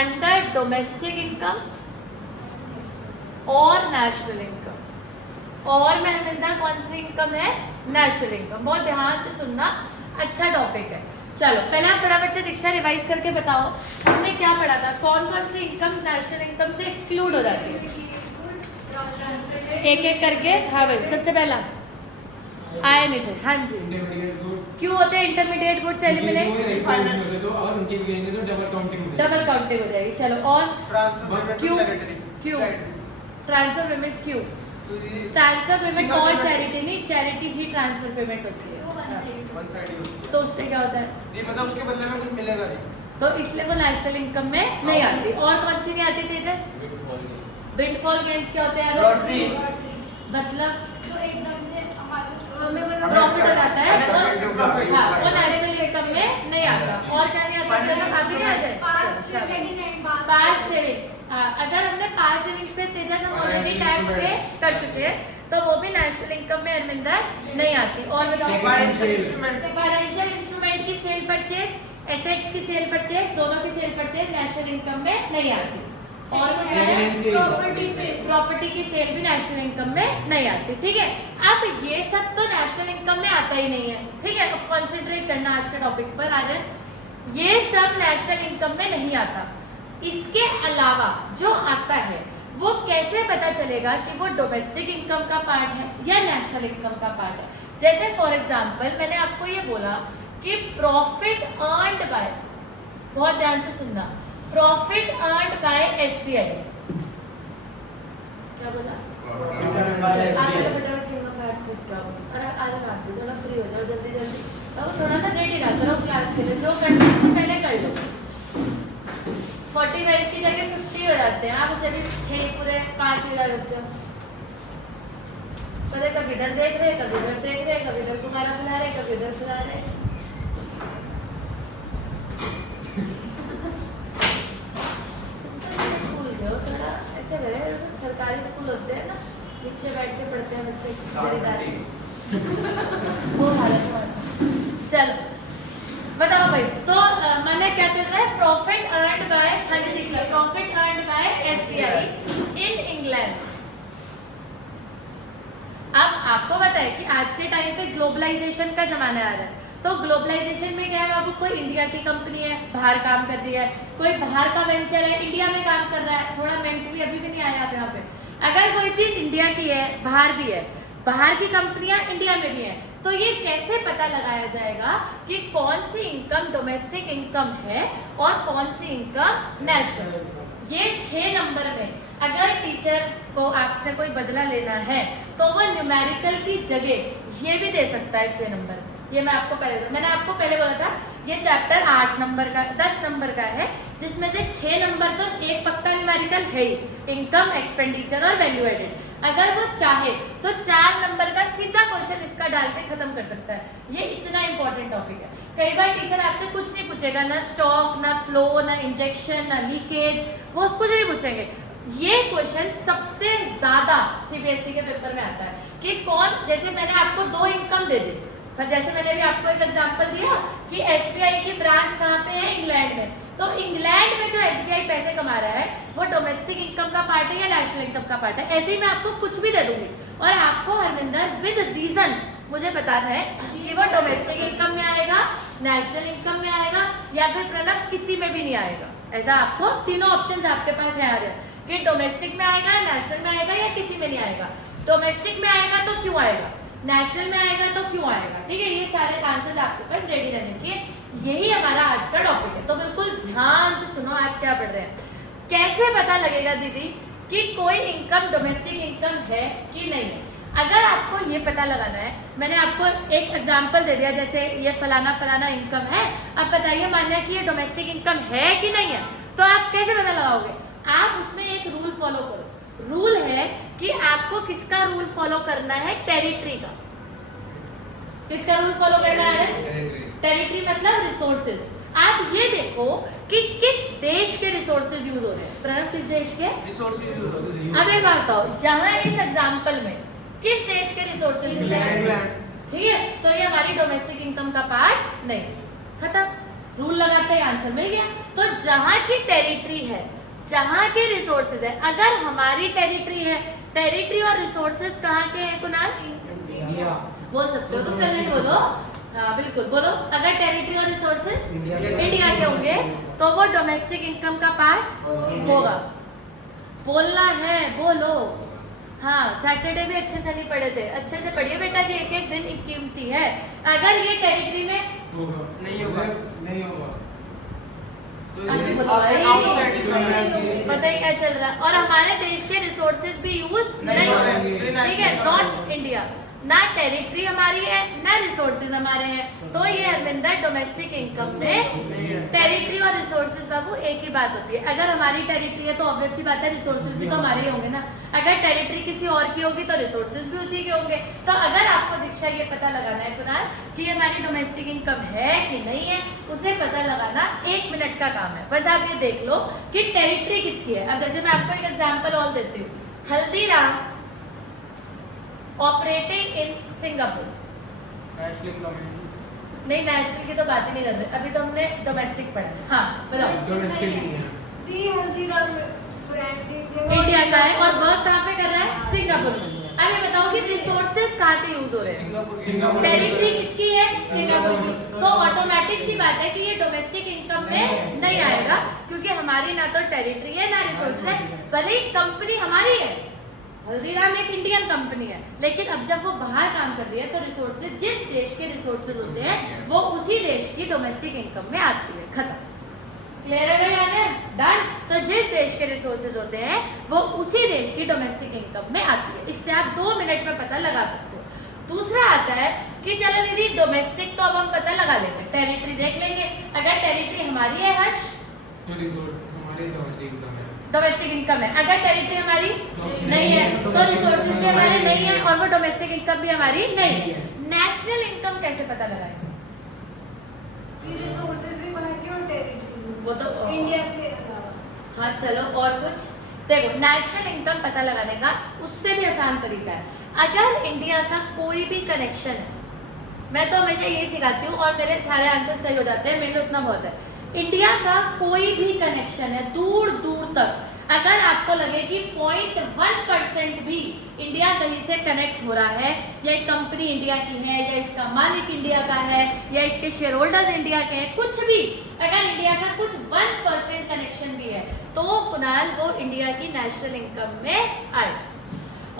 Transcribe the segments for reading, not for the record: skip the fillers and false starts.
Under domestic income और national income, और में अंदर कौन सी इनकम है? National income. बहुत ध्यान से सुनना, अच्छा टॉपिक है। चलो पहले आप फटाफट से दीक्षा रिवाइज करके बताओ हमने क्या पढ़ा था, कौन कौन सी इनकम नेशनल इनकम से एक्सक्लूड हो जाती है, एक एक करके। हाँ भाई, सबसे पहला आए नहीं थे। हाँ जी, क्यों होते हैं intermediate goods eliminate? Double counting हो जाएगी। चलो और क्यों? क्यों ट्रांसफर पेमेंट्स? क्यों ट्रांसफर पेमेंट और चैरिटी नहीं, चैरिटी ही ट्रांसफर पेमेंट होती है। तो उससे क्या होता है? ये मतलब उसके बदले में कुछ मिलेगा नहीं, तो इसलिए वो नेशनल इनकम में नहीं आती। और कौन सी नहीं आती तेजस? विंडफॉल गेन्स क्या होते हैं? लॉटरी, मतलब जो एकदम से प्रॉफिट हो जाता है, हाँ, वो नेशनल इनकम में नहीं आता। और क्या नहीं आता? पास सेविंग्स। अगर हमने पास सेविंग्स पे तेजस हम ऑलरेडी टैक्स पे कर चुके हैं, तो वो भी नेशनल इनकम में अरविंदर नहीं आती। और बताओ फाइनेंशियल इंस्ट्रूमेंट की सेल परचेज, एसेट्स की सेल परचेज, दोनों की सेल परचेज नेशनल इनकम में नहीं आती। और कुछ है? प्रॉपर्टी की सेल भी नेशनल इनकम में नहीं आती। ठीक है, अब ये सब तो नेशनल इनकम में आता ही नहीं है। ठीक है, अब कॉन्सेंट्रेट करना आज के टॉपिक पर। आर्यन, ये सब नेशनल इनकम में नहीं आता। इसके अलावा जो आता है वो कैसे पता चलेगा कि वो डोमेस्टिक इनकम का पार्ट है या नेशनल इनकम का पार्ट है? जैसे फॉर एग्जांपल मैंने आपको ये बोला कि प्रॉफिट अर्न्ड बाय, बहुत ध्यान से सुनना, प्रॉफिट अर्न्ड बाय एसबीआई। क्या बोला? फटाफट चिंगा फैट खुद क्या बोला? अरे आधा रात को थोड़ा फ्री हो जाओ जल्दी जल्दी, अब थोड़ा ना रेडी ना करो क्लास के लिए, जो करना है उससे पहले कर लो। 45 की जगह 50 हो जाते हैं, आप उसे भी 6 पूरे 5 ही जाते हो। कभी कभी इधर देख रहे, कभी इधर देख रहे, कभी इधर तुम्हारा खिला रहे, कभी इधर खिला रहे। स्कूल गए हो थोड़ा ऐसे रहे, सरकारी स्कूल होते हैं ना, नीचे बैठ के पढ़ते हैं बच्चे, खरीदारी वो हालत है। चलो बताओ भाई, तो मैंने क्या चल रहा है? प्रॉफिट अर्न्ड बाय, हाँ जी देख लो, profit earned by SBI in England. अब आपको पता है कि आज के टाइम पे ग्लोबलाइजेशन का जमाना आ रहा है, तो ग्लोबलाइजेशन में क्या है बाबू, कोई इंडिया की कंपनी है बाहर काम कर रही है, कोई बाहर का वेंचर है इंडिया में काम कर रहा है। थोड़ा मेंटली अभी भी नहीं आया आप यहाँ पे। अगर कोई चीज इंडिया की है बाहर भी है, बाहर की कंपनियां इंडिया में भी है, तो ये कैसे पता लगाया जाएगा कि कौन सी इनकम डोमेस्टिक इनकम है और कौन सी इनकम नेशनल? ये 6 नंबर में अगर टीचर को आपसे कोई बदला लेना है तो वो न्यूमेरिकल की जगह ये भी दे सकता है 6 नंबर। ये मैं आपको मैंने आपको पहले बोला था ये चैप्टर 8 नंबर का 10 नंबर का है, जिसमें से 6 नंबर तो एक पक्का न्यूमेरिकल है ही, इनकम, एक्सपेंडिचर और वैल्यू एडेड। अगर वो चाहे तो 4 नंबर का सीधा क्वेश्चन इसका डाल के खत्म कर सकता है। ये इतना इंपॉर्टेंट टॉपिक है। कई बार टीचर आपसे कुछ नहीं पूछेगा, ना स्टॉक, ना फ्लो, ना इंजेक्शन, ना लीकेज, वो कुछ नहीं पूछेंगे। ये क्वेश्चन सबसे ज्यादा सीबीएसई के पेपर में आता है कि कौन, जैसे मैंने आपको 2 इनकम दे दी, जैसे मैंने भी आपको एक एग्जांपल दिया कि एसबीआई की ब्रांच कहाँ पे है? इंग्लैंड में। तो इंग्लैंड में जो एसबीआई पैसे कमा रहा है वो डोमेस्टिक इनकम का पार्ट है या नेशनल इनकम का पार्ट है? ऐसे ही मैं आपको कुछ भी दे दूंगी और आपको हरविंदर विद रीजन मुझे बताना है कि वो डोमेस्टिक इनकम में आएगा, नेशनल इनकम में आएगा या फिर प्रणव किसी में भी नहीं आएगा। ऐसा आपको तीनों ऑप्शंस आपके पास है आ रहे कि डोमेस्टिक में आएगा, नेशनल में आएगा या किसी में नहीं आएगा। डोमेस्टिक में आएगा तो क्यों आएगा, नेशनल में आएगा तो क्यों आएगा। ठीक है, ये सारे आंसर्स आपके पास रेडी रहने चाहिए। यही हमारा आज का टॉपिक है, तो बिल्कुल ध्यान से सुनो आज क्या पढ़ रहे हैं। कैसे पता लगेगा दीदी कि कोई इनकम डोमेस्टिक इनकम है कि नहीं है? अगर आपको ये पता लगाना है, मैंने आपको एक एग्जांपल दे दिया, जैसे ये फलाना फलाना इनकम है, अब बताइए मानिए कि ये डोमेस्टिक इनकम है कि नहीं है, तो आप कैसे पता लगाओगे? आप उसमें एक रूल फॉलो करो। रूल है कि आपको किसका रूल फॉलो करना है? टेरिटरी का। किसका रूल फॉलो करना है? टेरिटरी मतलब रिसोर्सेज। आप ये देखो कि किस देश के रिसोर्सेज यूज हो रहे हैं। प्रणव, किस देश के रिसोर्सेज? अब एक बात बताओ, यहाँ इस एग्जांपल में किस देश के रिसोर्सेज यूज हो रहे हैं? ठीक है, तो ये हमारी डोमेस्टिक इनकम का पार्ट नहीं। खत्म, रूल लगाते ही आंसर मिल गया। तो तो जहाँ की टेरिटरी है, जहाँ के रिसोर्सेज है, अगर हमारी टेरिटरी है, टेरिटरी और रिसोर्सेज कहाँ के हैं कुणाल? इंडिया। बोल सकते हो तुम, पहले ही बोलो। हाँ बिल्कुल बोलो। अगर टेरिटरी और रिसोर्सेज इंडिया के होंगे तो वो डोमेस्टिक इनकम का पार्ट होगा। बोलना है, बोलो। हाँ, सैटरडे भी अच्छे से नहीं पढ़े थे, अच्छे से पढ़िए बेटा जी, एक एक दिन कीमती है। अगर ये टेरिटरी में नहीं होगा। नहीं होगा। तो अभी ये बोलो आप भाई। out of category पता ही क्या चल रहा है। और हमारे देश के रिसोर्सेज भी यूज नहीं नहीं हो हो रहे रहे, हैं। तो ये ठीक है? national नॉट इंडिया, ना टेरिटरी हमारी है ना रिसोर्सेज हमारे हैं, तो ये हरमिंदर डोमेस्टिक इनकम में नहीं है। टेरिटरी और रिसोर्सेज बाबू एक ही बात होती है। अगर हमारी टेरिटरी है तो ऑब्वियस सी बात है रिसोर्सेज भी तो हमारे ही होंगे ना। अगर टेरिटरी किसी और की होगी तो रिसोर्सेज भी उसी के होंगे। तो अगर आपको दीक्षा ये पता लगाना है कुणाल कि ये हमारी डोमेस्टिक इनकम है कि नहीं है, उसे पता लगाना 1 मिनट का काम है। बस आप ये देख लो कि टेरिटरी किसकी है। अब जैसे मैं आपको एक एग्जांपल और देती हूँ, Haldiram operating in Singapore. National income है। नहीं, नेशनल की तो बात ही नहीं कर रहे, अभी तो हमने डोमेस्टिक पढ़ा है। हाँ बताओ। इंडिया का है और वर्क कहाँ पे कर रहा है? सिंगापुर में। अब ये बताओ कि रिसोर्सेज कहाँ के यूज हो रहे हैं? सिंगापुर टेरिटरी किसकी है? सिंगापुर की। तो ऑटोमेटिक सी बात है कि ये डोमेस्टिक इनकम में नहीं आएगा, क्योंकि हमारी ना तो टेरिटरी है ना रिसोर्सेज है। भले ही कंपनी हमारी है, हल्दीराम एक इंडियन कंपनी है, लेकिन अब जब वो बाहर काम कर रही है तो रिसोर्सेज, जिस देश के रिसोर्सेज होते हैं वो उसी देश की डोमेस्टिक इनकम में आती है। खत्म। क्लियर है भाई? आगे डन। तो जिस देश के रिसोर्सेज होते हैं वो उसी देश की डोमेस्टिक इनकम में आती है। इससे आप 2 मिनट में पता लगा सकते हो। दूसरा आता है कि चलो दीदी डोमेस्टिक तो अब हम पता लगा लेंगे, टेरिटरी देख लेंगे। अगर टेरिटरी हमारी है हर्ष, तो रिसोर्स हमारे डोमेस्टिक इनकम है। डोमेस्टिक इनकम है। अगर टेरिटरी हमारी नहीं है तो रिसोर्सेज भी हमारे नहीं है और वो डोमेस्टिक इनकम भी हमारी नहीं है। नेशनल इनकम कैसे पता लगाएंगे? वो तो इंडिया के अलावा। हाँ चलो, और कुछ देखो, नेशनल इनकम पता लगाने का उससे भी आसान तरीका है। अगर इंडिया का कोई भी कनेक्शन है, मैं तो हमेशा यही सिखाती हूँ और मेरे सारे आंसर सही हो जाते हैं, मेरे लिए उतना बहुत है। इंडिया का कोई भी कनेक्शन है दूर दूर तक, अगर आपको लगे कि 0.1% भी इंडिया कहीं से कनेक्ट हो रहा है, या एक कंपनी इंडिया की है, या इसका मालिक इंडिया का है, या इसके शेयर होल्डर्स इंडिया के हैं, कुछ भी अगर इंडिया का कुछ 1% कनेक्शन भी है तो कुणाल वो इंडिया की नेशनल इनकम में आए।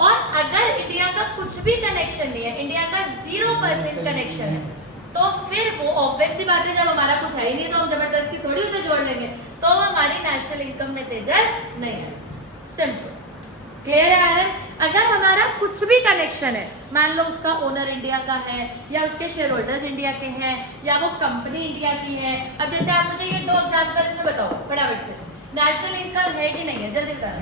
और अगर इंडिया का कुछ भी कनेक्शन नहीं है, इंडिया का 0% कनेक्शन है, तो फिर वो ऑब्वियस सी बात है, जब हमारा कुछ है ही नहीं तो हम जबरदस्ती थोड़ी उसे जोड़ लेंगे, तो हमारी नेशनल इनकम में तेजस नहीं है। सिंपल। क्लियर है आनंद? अगर हमारा कुछ भी कनेक्शन है, मान लो उसका ओनर इंडिया का है, या उसके शेयर होल्डर्स इंडिया के हैं, या वो कंपनी इंडिया की है। अब जैसे आप मुझे ये 2 एग्जांपल्स में बताओ फटाफट से, नेशनल इनकम है कि नहीं है? जल्दी बताना।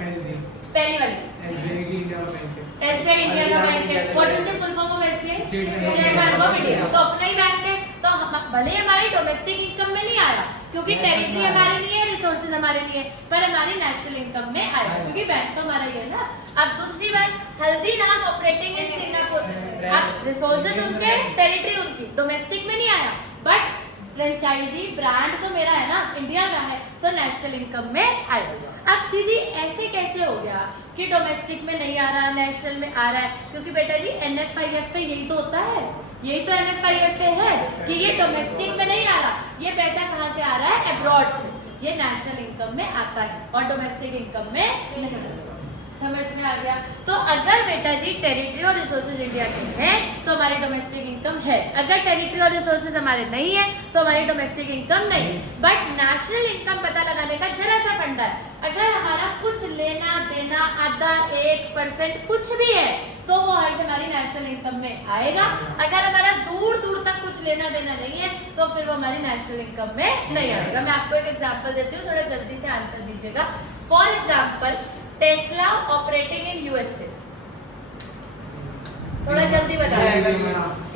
पहली वाली एसबीआई की इंडिया का बैंक है। एसबीआई इंडिया का बैंक है। What is the full form of SBI? State bank of India. तो अपना ही बैंक है, तो भले हमारी डोमेस्टिक इनकम में नहीं आया क्योंकि टेरिटरी हमारी नहीं है, रिसोर्सेज हमारे नहीं है, पर हमारी नेशनल इनकम में आएगा क्योंकि बैंक तो हमारा ही है ना। अब दूसरी बात, हल्दीराम ऑपरेटिंग इन सिंगापुर, अब रिसोर्सेज उनके, टेरिटरी उनकी, डोमेस्टिक में नहीं आया, बट फ्रेंचाइजी ब्रांड तो मेरा है ना, इंडिया का है, तो नेशनल इनकम में आएगा। अब दीदी ऐसे कैसे हो गया कि डोमेस्टिक में नहीं आ रहा, नेशनल में आ रहा है? क्योंकि बेटा जी NFIFA यही तो होता है, यही तो NFIFA है कि ये डोमेस्टिक में नहीं आ रहा, ये पैसा कहाँ से आ रहा है? अब्रॉड से। ये नेशनल इनकम में आता है और डोमेस्टिक इनकम में नहीं आता। समझ में आ गया? तो अगर बेटा जी टेरिटरी और रिसोर्सेज इंडिया के हैं तो हमारी डोमेस्टिक इनकम है, अगर टेरिटरी और रिसोर्सेज हमारे नहीं है तो हमारी डोमेस्टिक इनकम नहीं। बट नेशनल इनकम पता लगाने का जरा सा फंडा है, अगर हमारा कुछ लेना देना आधा 1% कुछ भी है तो वो हर्ष हमारी नेशनल इनकम में आएगा। अगर हमारा दूर दूर तक कुछ लेना देना नहीं है तो फिर वो हमारी नेशनल इनकम में नहीं आएगा। मैं आपको एक एग्जांपल देती हूँ, थोड़ा जल्दी से आंसर दीजिएगा। For example Tesla operating in USA, थोड़ा जल्दी बताओ,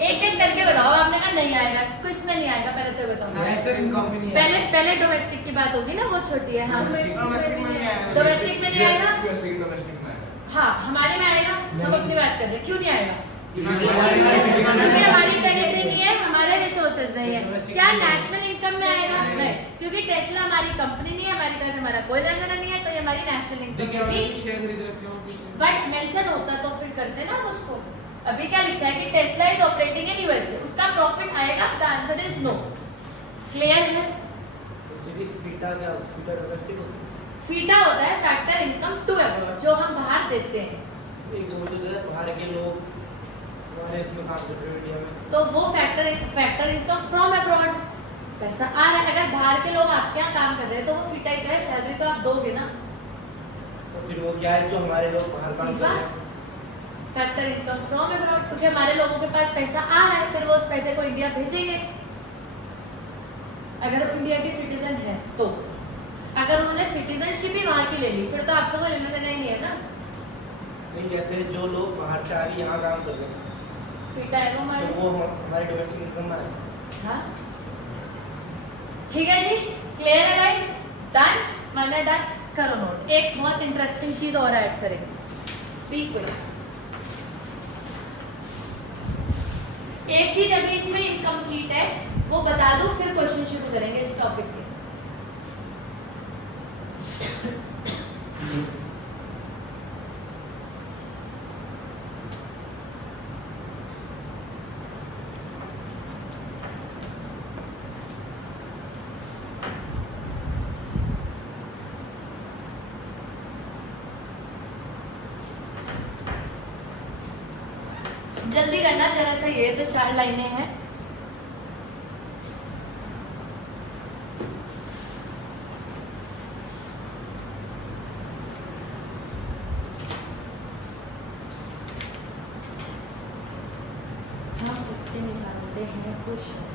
एक एक करके बताओ। आपने कहा नहीं आएगा, किस में नहीं आएगा पहले तो बताओ। नेशनल इनकम में नहीं पहले पहले डोमेस्टिक की बात होगी ना, वो छोटी है। हाँ डोमेस्टिक में नहीं आएगा, हाँ हमारे में आएगा, हम अपनी बात कर रहे हैं, क्यों नहीं आएगा? क्योंकि हमारी टेरिटरी नहीं है, हमारे रिसोर्सेज नहीं है। क्या नेशनल इनकम में आएगा? नहीं, क्योंकि टेस्ला हमारी कंपनी नहीं है, अमेरिका से हमारा कोई लेना देना नहीं है, तो ये हमारी नेशनल इनकम में भी शेयर खरीद रखे हो बट मेंशन होता तो फिर करते ना हम उसको। अभी क्या लिखा है कि Tesla is operating in USA, उसका प्रॉफिट आएगा? The answer is no. Clear है? तो दीदी फीटा क्या फीटा डोमेस्टिक होता फीटा होता है फैक्टर इनकम टू अब्रॉड, जो हम बाहर देते हैं। है? एक वो जो है बाहर के लोग हमारे इसमें काम कर रहे हैं इंडिया में, तो वो फैक्टर इनकम फ्रॉम अब्रॉड, पैसा आ रहा है। अगर बाहर के लोग आपके यहाँ काम कर रहे हैं तो वो फीटा ही है, सैलरी तो आप दोगे ना। तो फिर वो क्या है जो हमारे लोग बाहर काम कर रहे हैं? फैक्टर इनकम फ्रॉम अब्रॉड, क्योंकि हमारे लोगों के पास पैसा आ रहा है, फिर वो उस पैसे को इंडिया भेजेंगे अगर वो इंडिया के सिटीजन है तो। अगर उन्होंने सिटीजनशिप ही वहाँ की ले ली, फिर तो आपको वो लेना देना ही नहीं है ना। नहीं, जैसे जो लोग बाहर से आ रही यहाँ काम कर रहे हैं फीटा है वो तो हमारे। वो हमारी डोमेस्टिक इनकम में आए। हाँ ठीक है जी, क्लियर है भाई? डन, मैंने डन। करो नोट। एक बहुत इंटरेस्टिंग चीज और ऐड करेंगे, बी क्विक। एक चीज अभी इसमें इनकम्प्लीट है, वो बता दूं, फिर क्वेश्चन शुरू करेंगे इस टॉपिक के। जल्दी करना जरा सा, ये तो 4 लाइनें हैं। हम इसके निकालते हैं क्वेश्चन।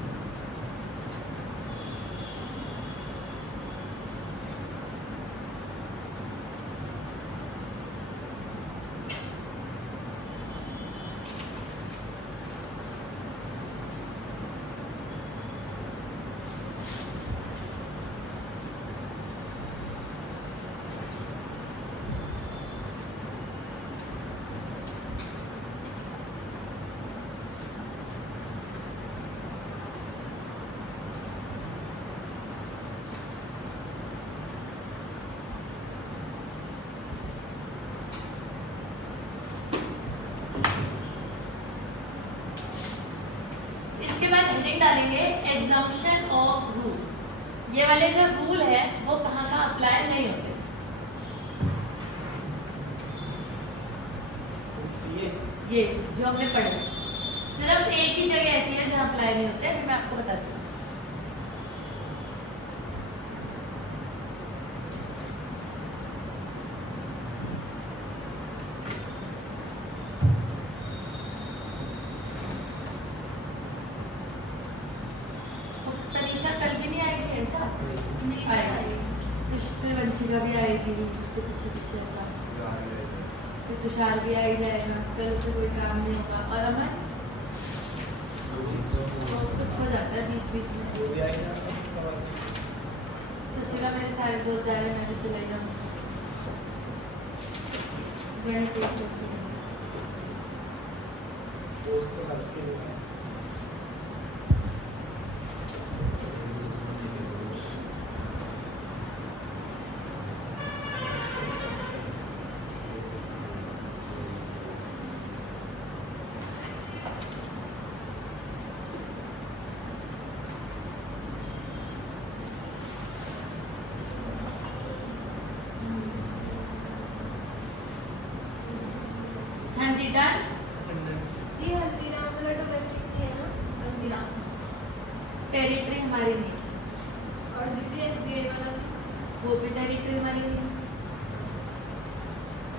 इसके बाद हेडिंग डालेंगे एग्जम्पशन ऑफ रूल। ये वाले जो रूल है वो कहाँ कहाँ अप्लाई नहीं होते। ये जो हमने पढ़े, सिर्फ एक ही जगह ऐसी है जहाँ अप्लाई नहीं होते, जो मैं आपको बताती हूँ। तो तनीषा कल भी नहीं आएगी ऐसा? नहीं आएगी। फिर वंशिका भी आएगी, उसके पीछे पीछे ऐसा। फिर तुषार भी आ ही जाएगा, कल से कोई काम नहीं होगा। और अमन तो कुछ हो जाता है बीच बीच में। वो भी आएगा। सचिका मेरे सारे दोस्त जा रहे हैं, मैं भी चले जाऊँ। गणित एक दोस्त है। दोस्त तो हर्ष के लोग हैं। हाँ जी डन। ये हल्दीराम वाला डोमेस्टिक नहीं है ना? हल्दीराम टेरिटरी हमारी नहीं, और दीदी एसबीआई वाला भी? वो भी टेरिटरी हमारी नहीं।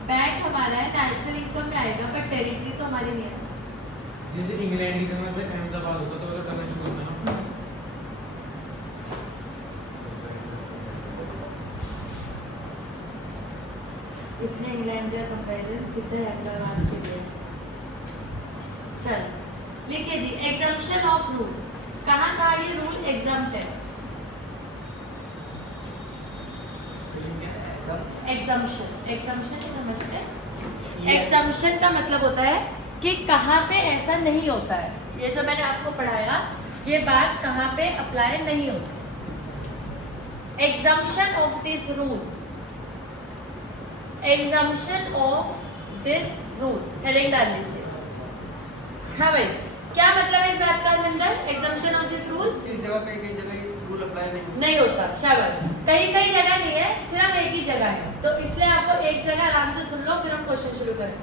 बैंक हमारा है, नेशनल इनकम में आएगा, पर टेरिटरी तो हमारी नहीं है। जैसे इंग्लैंड की समय से अहमदाबाद होता तो वो डोमेस्टिक होता ना। इसने इंग्लैंड का कंपैरिजन सीधे हैदराबाद से किया। चल लिखिए जी, एग्जम्पशन ऑफ रूल। कहाँ कहाँ ये रूल एग्जम्प्ट है? एग्जम्पशन, एग्जम्पशन समझते हैं? एग्जम्पशन का मतलब होता है कि कहाँ पे ऐसा नहीं होता है। ये जो मैंने आपको पढ़ाया ये बात कहाँ पे अप्लाई नहीं होती। Exemption of this rule, exemption of this rule, heading डाल लीजिए। हाँ भाई, क्या मतलब है इस बात का अंदर, एग्जम्पशन ऑफ दिस रूल? इस जगह पे कई जगह ये रूल अप्लाई नहीं होता। शाबाश, कहीं कहीं जगह नहीं है, सिर्फ एक ही जगह है। तो इसलिए आपको एक जगह आराम से सुन लो, फिर हम क्वेश्चन शुरू करें।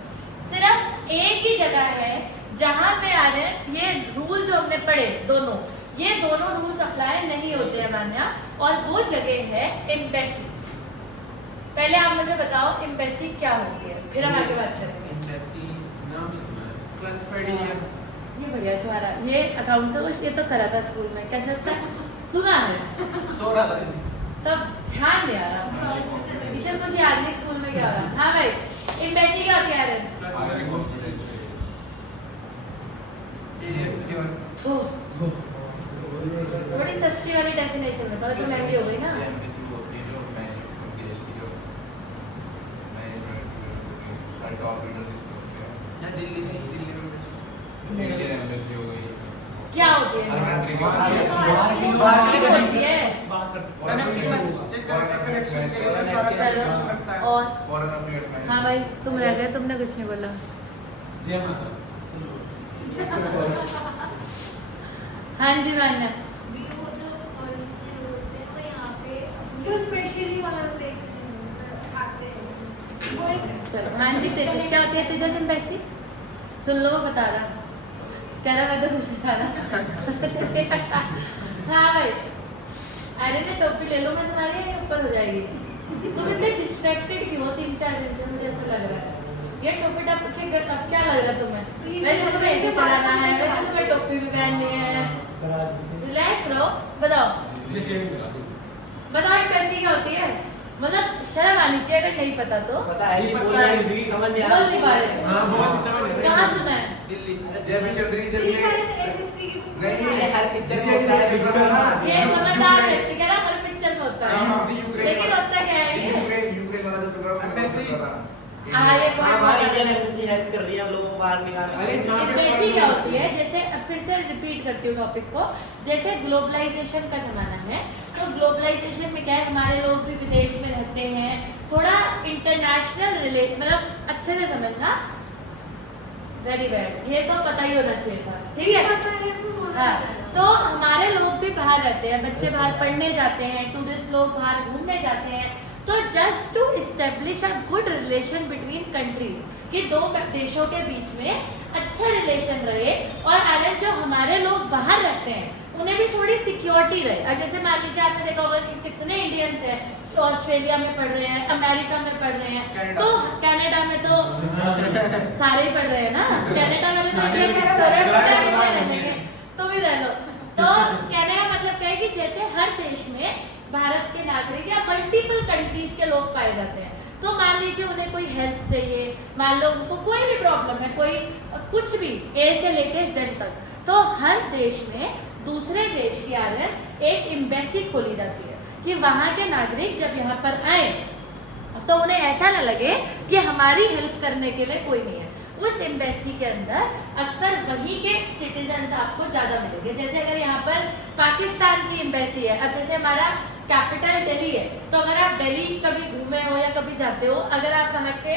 सिर्फ एक ही जगह है जहाँ पे आ रहे हैं ये रूल जो हमने पढ़े दोनों, ये दोनों रूल्स अप्लाई नहीं होते हैं मान्या, और वो जगह है एम्बेसी। पहले आप मुझे बताओ एम्बेसी क्या होती है, फिर हम आगे बात करेंगे। एम्बेसी नाम भी सुना है। Classified area. ये बढ़िया तुम्हारा, ये अकाउंट्स का कुछ ये तो करा था स्कूल में, कैसे होता है? सुना है सो रहा था तब ध्यान नहीं आ रहा, इसे कुछ याद नहीं स्कूल में क्या हो रहा। हाँ भाई, एम्बेसी क्या होती है? एरिया 51। ओह, थोड़ी सस्ती वाली डेफिनेशन बताओ, तो महंगी हो गई ना। या दिल्ली में क्या होती है? क्या होती है? चलो, और हाँ भाई तुम रह गए, तुमने कुछ नहीं बोला। जय माता। हाँ जी मान्या, वो जो ओरिजिनल होते हैं वो यहाँ पे जो स्पेशली वहाँ से आते हैं वो एक चलो। हाँ जी तेजस, क्या होती है तेजस एम्बेसी? सुन लो, बता रहा, कह रहा मैं तो कुछ सिखा रहा। हाँ भाई, अरे ना टोपी ले लो, मैं तुम्हारे ऊपर हो जाएगी। तुम इतने डिस्ट्रैक्टेड क्यों हो 3-4 दिन से, मुझे ऐसा लग रहा है। ये टोपी टप के अब क्या लग रहा है तुम्हें? वैसे तुम्हें ऐसे चलाना है, वैसे तुम्हें टोपी भी पहननी है। रिलैक्स रहो। बताओ बताओ एम्बेसी क्या होती है? मतलब शर्म आनी चाहिए अगर नहीं पता तो। पता है नहीं, बोल रही थी, समझ नहीं आ बोल नहीं पा रहे। हाँ, बहुत समझ में कहाँ सुना है? दिल्ली ये शायद एसएसटी की बुक अरे हर पिक्चर में होता है, पिक्चर ना। ये समझदार व्यक्ति कह रहा हर पिक्चर में होता है, लेकिन होता क्या है ये? हाँ, ये हाँ, हमारी इंडियन एम्बेसी हेल्प कर रही है हम लोगों को बाहर निकालने अरे में। जहाँ पे एम्बेसी क्या होती है? जैसे फिर से रिपीट करती हूँ टॉपिक को, जैसे ग्लोबलाइजेशन का जमाना है, तो ग्लोबलाइजेशन में क्या है, हमारे लोग भी विदेश में रहते हैं, थोड़ा इंटरनेशनल मतलब अच्छे से समझना। वेरी बैड, ये तो पता ही होना चाहिए था, ठीक है? हाँ, तो हमारे लोग भी बाहर रहते हैं, बच्चे बाहर पढ़ने जाते हैं, टूरिस्ट लोग बाहर घूमने जाते हैं। तो just to establish a good relation between countries, कि दो देशों के बीच में अच्छा रिलेशन रहे, और अगर जो हमारे लोग बाहर रहते हैं उन्हें भी थोड़ी सिक्योरिटी रहे। अब जैसे मान लीजिए आपने देखा होगा कि कितने इंडियंस हैं तो ऑस्ट्रेलिया में पढ़ रहे हैं, अमेरिका में पढ़ रहे हैं, तो कनाडा में तो सारे ही पढ़ रहे हैं ना। कनाडा वाले तो ये शिफ्ट हो रहे हैं, पूरा इंडिया रहेंगे, तुम ही रह लो। तो कहने का मतलब क्या है कि जैसे हर देश में भारत के नागरिक या मल्टीपल कंट्रीज के लोग पाए जाते हैं, तो मान लीजिए उन्हें कोई हेल्प चाहिए, मान लो उनको कोई भी प्रॉब्लम है, कोई कुछ भी ए से लेके जेड तक, तो हर देश में दूसरे देश की आगे एक एम्बेसी खोली जाती है कि वहाँ के नागरिक जब यहाँ पर आए तो उन्हें ऐसा ना लगे कि हमारी हेल्प करने के लिए कोई नहीं है। उस एम्बेसी के अंदर अक्सर वहीं के सिटीजन्स आपको ज़्यादा मिलेंगे। जैसे अगर यहाँ पर पाकिस्तान की एम्बेसी है, अब जैसे हमारा कैपिटल दिल्ली है, तो अगर आप दिल्ली कभी घूमे हो या कभी जाते हो, अगर आप वहाँ के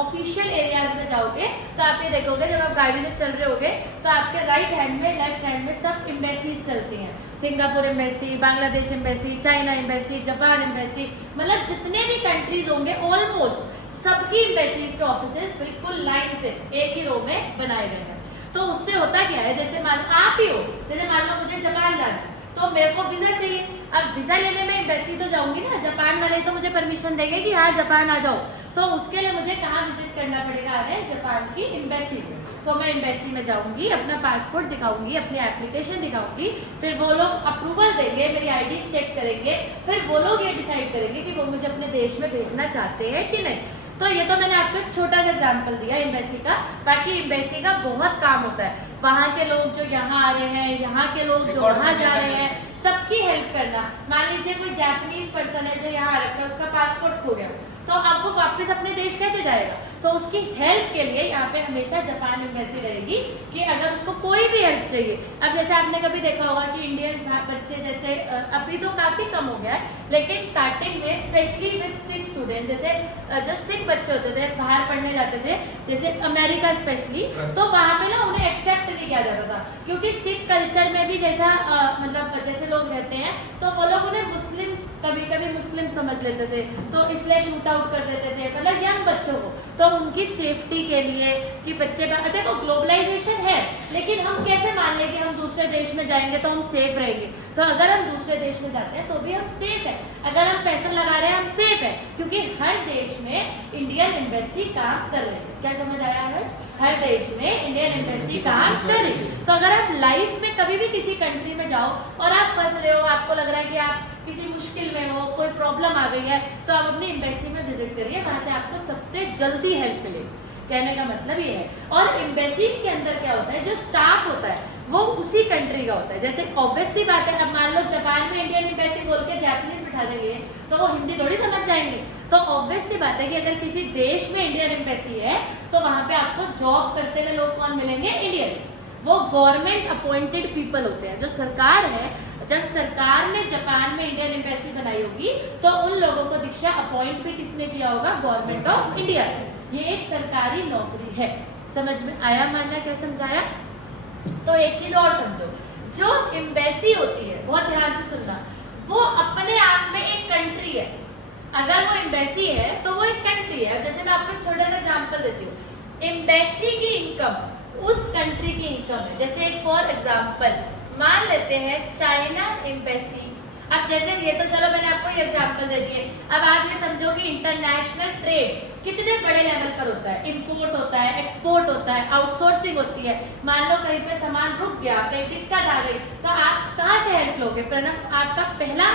ऑफिशियल एरियाज में जाओगे तो आप ये देखोगे, जब आप गाड़ी से चल रहे होगे तो आपके राइट हैंड में, लेफ्ट हैंड में सब एम्बेसीज चलती हैं। Singapore embassy, Bangladesh embassy, China embassy, Japan embassy, मतलब जितने भी कंट्रीज होंगे ऑलमोस्ट सबकी एम्बेसीज के ऑफिसेज बिल्कुल लाइन से एक ही रो में बनाए गए हैं। तो उससे होता क्या है, जैसे मान लो आप ही हो, जैसे मान लो मुझे जापान जाना है तो मेरे को वीजा चाहिए। अब वीजा लेने में एम्बेसी तो जाऊंगी ना, जापान वाले तो मुझे परमिशन देंगे कि हाँ जापान आ जाओ, तो उसके लिए मुझे कहाँ विजिट करना पड़ेगा? अरे जापान की एम्बेसी में। तो मैं एम्बेसी में जाऊंगी, अपना पासपोर्ट दिखाऊंगी, अपनी एप्लीकेशन दिखाऊंगी, फिर वो लोग अप्रूवल देंगे, मेरी आईडी चेक करेंगे, फिर वो लोग ये डिसाइड करेंगे कि वो मुझे अपने देश में भेजना चाहते हैं कि नहीं। तो ये तो मैंने आपको एक छोटा सा एग्जाम्पल दिया एम्बेसी का, बाकी एम्बेसी का बहुत काम होता है। वहाँ के लोग जो यहाँ आ रहे हैं, यहाँ के लोग जो वहाँ जा रहे हैं, सबकी हेल्प करना। मान लीजिए कोई जापानीज पर्सन है जो यहाँ आ रखा है, उसका पासपोर्ट खो गया, तो अब वो वापस अपने देश कैसे जाएगा? तो उसकी हेल्प के लिए यहाँ पे हमेशा जापान एम्बेसी रहेगी कि अगर उसको कोई भी हेल्प चाहिए। अब जैसे आपने कभी देखा होगा कि इंडियन बच्चे जैसे अभी तो काफ़ी कम हो गया है, लेकिन स्टार्टिंग में स्पेशली विद सिख स्टूडेंट, जैसे जो सिख बच्चे होते थे बाहर पढ़ने जाते थे जैसे अमेरिका स्पेशली, तो वहाँ पे ना उन्हें एक्सेप्ट नहीं किया जाता था क्योंकि सिख कल्चर में भी जैसा मतलब जैसे लोग रहते हैं तो वो लोग उन्हें मुस्लिम कभी कभी मुस्लिम समझ लेते थे, तो इसलिए शूट आउट कर देते थे मतलब यंग बच्चों को। तो उनकी सेफ्टी के लिए कि बच्चे देखो ग्लोबलाइजेशन है, लेकिन हम कैसे मान लें कि हम दूसरे देश में जाएंगे तो हम सेफ रहेंगे। तो अगर हम दूसरे देश में जाते हैं तो भी हम सेफ है, अगर हम पैसा लगा रहे हैं हम सेफ है, क्योंकि हर देश में इंडियन एम्बेसी काम कर रही है। क्या समझ आया हर्ष? हर देश में इंडियन एम्बेसी काम कर रही है। तो अगर आप लाइफ में कभी भी किसी कंट्री में जाओ और आप फंस रहे हो, आपको लग रहा है कि आप किसी मुश्किल में हो, कोई प्रॉब्लम आ गई है, तो आप अपनी एम्बेसी में विजिट करिए, वहाँ से आपको सबसे जल्दी हेल्प मिलेगी। कहने का मतलब ये है। और एम्बेसीज के अंदर क्या होता है, जो स्टाफ होता है वो उसी कंट्री का होता है। जैसे ऑब्वियस सी बात है, अब मान लो जापान में इंडियन एम्बेसी बोल के जापानीज बिठा देंगे तो वो हिंदी थोड़ी समझ जाएंगे। तो ऑब्वियस सी बात है कि अगर किसी देश में इंडियन एम्बेसी है तो वहाँ पे आपको जॉब करते हुए लोग कौन मिलेंगे? इंडियंस। वो गवर्नमेंट अपॉइंटेड पीपल होते हैं। जो सरकार है, जब सरकार ने जापान में इंडियन एम्बेसी बनाई होगी तो उन लोगों को दीक्षा अपॉइंट भी किसने किया होगा? Government of India. ये एक सरकारी नौकरी है। समझ में आया? मानना क्या समझाया? तो एक चीज और समझो, जो एम्बेसी होती है, बहुत ध्यान से सुनना, वो अपने आप में एक कंट्री है। अगर वो एम्बेसी है तो वो एक कंट्री है। जैसे मैं आपको एक छोटा सा एग्जांपल देती हूँ। एम्बेसी की इनकम उस कंट्री की इनकम है। जैसे एक फॉर एग्जांपल मान लेते हैं चाइना एम्बेसी। अब जैसे ये तो चलो मैंने आपको ये एग्जांपल दे दिए। अब आप ये समझो कि इंटरनेशनल ट्रेड कितने बड़े लेवल पर होता है। इंपोर्ट होता है, एक्सपोर्ट होता है, आउटसोर्सिंग होती है। मान लो कहीं पे सामान रुक गया, कहीं दिक्कत आ गई, तो आप कहाँ से हेल्प लोगे? प्रणव, आपका पहला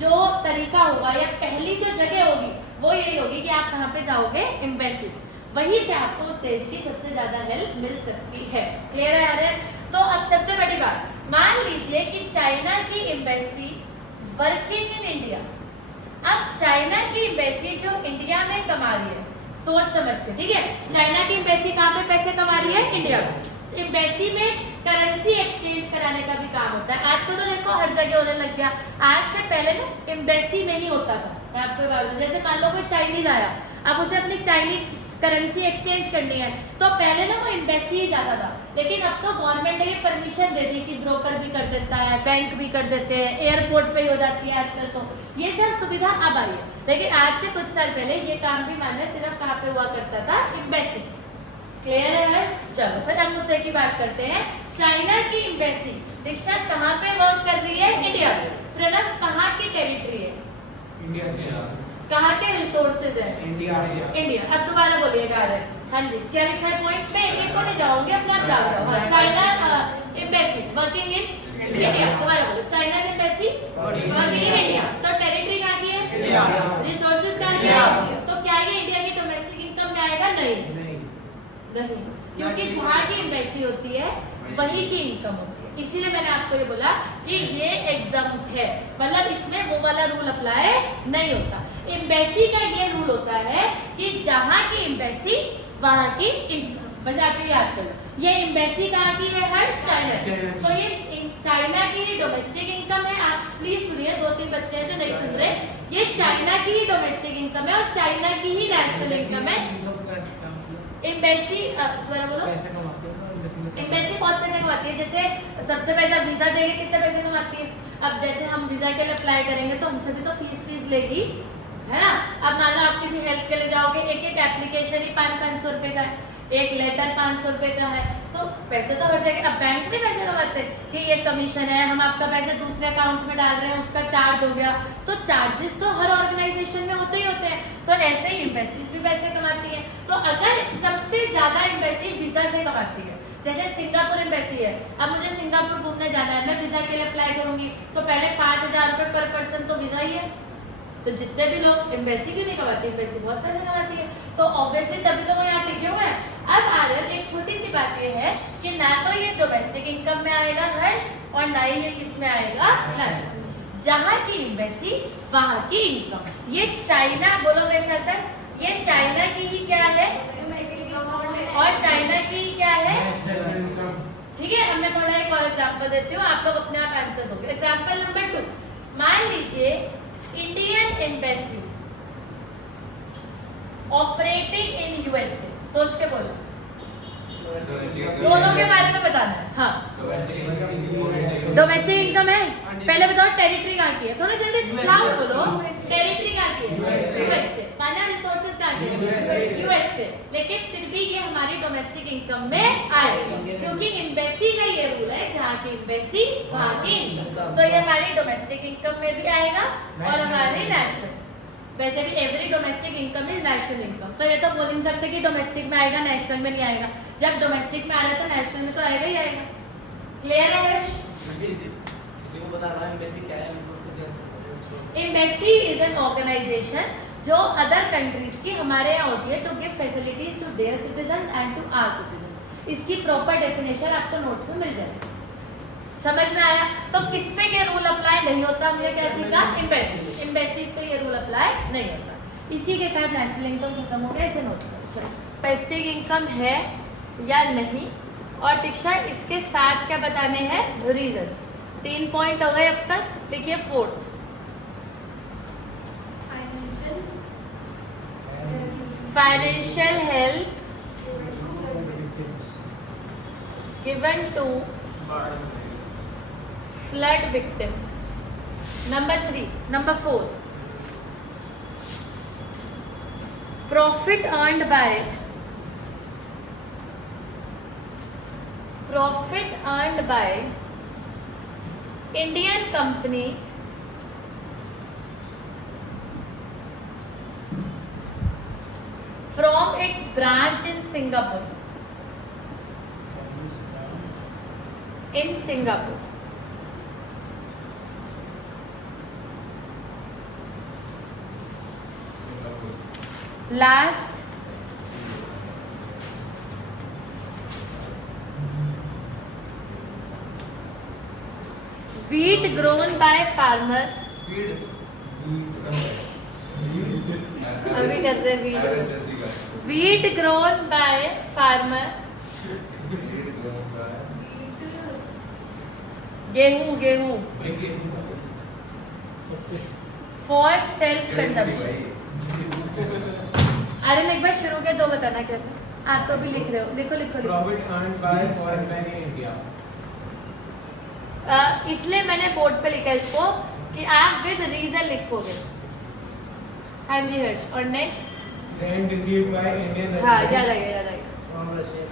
जो तरीका होगा या पहली जो जगह होगी वो यही होगी कि आप कहाँ पे जाओगे? एम्बेसी। वहीं से आपको उस देश की सबसे ज्यादा हेल्प मिल सकती है। क्लियर है यार? तो अब सबसे बड़ी बात, मान लीजिए कि चाइना की एम्बेसी वर्किंग इन इंडिया। अब चाइना की एम्बेसी जो इंडिया में कमा रही है, सोच समझ के, ठीक है, चाइना की एम्बेसी कहाँ पे पैसे कमा रही है? इंडिया में। एम्बेसी में करेंसी एक्सचेंज कराने का भी काम होता है। आजकल तो देखो हर जगह होने लग गया। आज से पहले ना एम्बेसी में ही होता था। मैं आपको बात बताऊं, जैसे मान लो कोई चाइनीज आया, अब उसे अपनी चाइनीज करेंसी एक्सचेंज करनी है तो पहले ना वो एम्बेसी ही जाता था, लेकिन अब तो गवर्नमेंट ने ये परमिशन दे दी कि ब्रोकर भी कर देता है, बैंक भी कर देते हैं, एयरपोर्ट पे ही हो जाती है आजकल। तो ये सब सुविधा अब आई है, लेकिन आज से कुछ साल पहले ये काम भी मानना सिर्फ कहाँ पे हुआ करता था? एम्बेसी। क्लियर है हर्ष? चलो फिर हम मुद्दे की बात करते हैं। चाइना की एम्बेसी दीक्षा कहाँ पे वर्क कर रही है? इंडिया में। प्रणव, कहाँ की टेरिटरी है? इंडिया। कहाँ के रिसोर्सेज है? इंडिया। इंडिया। अब दोबारा बोलिएगा। हाँ जी, क्या लिखा है पॉइंट पे? एक एक को नहीं जाओगे, अपने आप जाओ जाओ। China embassy working in India. दोबारा बोलो, China embassy working in India. तो टेरिटरी कहाँ की है? इंडिया। रिसोर्सेज कहाँ के हैं? तो क्या ये इंडिया की डोमेस्टिक इनकम में आएगा? नहीं, क्योंकि जहाँ की एम्बेसी होती है वही की इनकम होती है। इसीलिए मैंने आपको ये बोला कि ये एग्जम्प्ट है, मतलब इसमें वो वाला रूल अप्लाई नहीं होता। एम्बेसी का ये रूल होता है कि जहाँ की एम्बेसी वहाँ की इनकम। बस आप ये याद कर लो, ये एम्बेसी कहाँ की है? हर्ष? चाइना। तो ये चाइना की ही डोमेस्टिक इनकम है। आप प्लीज सुनिए, 2-3 बच्चे हैं जो नहीं सुन रहे। ये चाइना की ही डोमेस्टिक इनकम है और चाइना की ही नेशनल इनकम है। एम्बेसी दोबारा बोलो। एम्बेसी बहुत पैसे कमाती है। जैसे सबसे पहले वीजा देगी, कितने पैसे कमाती है? अब जैसे हम वीजा के लिए अप्लाई करेंगे तो हमसे भी तो फीस लेगी, है ना? अब मान लो आप किसी हेल्प के लिए जाओगे, एक एक एप्लीकेशन ही 500-500 रुपए का है, एक लेटर 500 रुपए का है, तो पैसे तो हर जगह। अब बैंक में पैसे कमाते कि ये कमीशन है, हम आपका पैसे दूसरे अकाउंट में डाल रहे हैं, उसका चार्ज हो गया। तो चार्जेस तो हर ऑर्गेनाइजेशन में होते ही होते हैं। तो ऐसे ही एम्बेसी भी पैसे कमाती है। तो अगर सबसे ज्यादा एम्बेसी वीजा से कमाती है, जैसे सिंगापुर एम्बेसी है, अब मुझे सिंगापुर घूमने जाना है, मैं वीजा के लिए अप्लाई करूंगी तो पहले 5000 रुपए पर पर्सन तो वीजा ही है। तो जितने भी लोग एम्बेसी की नहीं कमाती, एम्बेसी बहुत पैसे कमाती है, तो ऑब्वियसली तभी तो वो यहाँ टिके हुए हैं। अब आर्यन, एक छोटी सी बात ये है कि ना तो ये डोमेस्टिक इनकम में आएगा हर्ष, और ना ही ये किस में आएगा? जहाँ की एम्बेसी वहाँ की इनकम। ये चाइना, बोलो मेरे साथ, ये चाइना की ही क्या है और चाइना की ही क्या है, नेशनल इनकम। ठीक है। अब मैं थोड़ा एक और एग्जांपल देती हूँ, आप लोग अपने आप आंसर दोगे। एग्जांपल नंबर 2, मान लीजिए Indian embassy operating in USA. सोच के बोलो, दोनों के बारे में बताना है। हाँ, डोमेस्टिक इनकम है। पहले बताओ टेरिटरी कहाँ की है, थोड़ा जल्दी लाउड बोलो। टेरिटरी कहाँ की है? यूएसए। मानव रिसोर्सेज कहाँ की है? यूएसए। लेकिन फिर भी ये हमारी डोमेस्टिक इनकम में आएगी, क्योंकि एम्बेसी का ये रूल है, जहाँ की एम्बेसी वहाँ की इनकम। तो ये हमारी डोमेस्टिक इनकम में भी आएगा और हमारी नेशनल। वैसे भी every domestic income is national income. तो ये तो बोल नहीं सकते कि डोमेस्टिक में आएगा नेशनल में नहीं आएगा। जब डोमेस्टिक में आ रहा है तो नेशनल में तो आएगा ही आएगा। क्लियर है हर्ष? देखो बता रहा है एम्बेसी क्या है, हमको तो कैसे एम्बेसी इज एन ऑर्गेनाइजेशन जो अदर कंट्रीज की हमारे यहाँ होती है to give facilities to their citizens and to our citizens. इसकी प्रॉपर डेफिनेशन आपको नोट्स में मिल जाएगी। समझ में आया? तो किस पे ये रूल अप्लाई नहीं होता, हमने क्या सीखा? एम्बेसी। एम्बेसीज पे ये रूल अप्लाई नहीं होता। इसी के साथ नेशनल इनकम खत्म हो गया, इसे नोट करो। चलो, डोमेस्टिक इनकम है या नहीं, और दीक्षा इसके साथ क्या बताने हैं? रीजंस। 3 पॉइंट हो गए अब तक। लिखिए 4th, financial help given to flood victims. Number 4, profit earned by Indian company from its branch in Singapore. Last, wheat grown by farmer. अभी कर रहे wheat. Wheat grown by farmer. गेहूं for self consumption. अरे मैं एक बार शुरू के 2 बताना क्या था, आप तो भी लिख रहे हो। लिखो। Profit earned bye foreign man in India. इसलिए मैंने बोर्ड पे लिखा इसको कि आप विद रीजन लिखोगे। हाँ जी हर्ष। और next, grant received by Indian. हाँ याद आ गया। From Russia.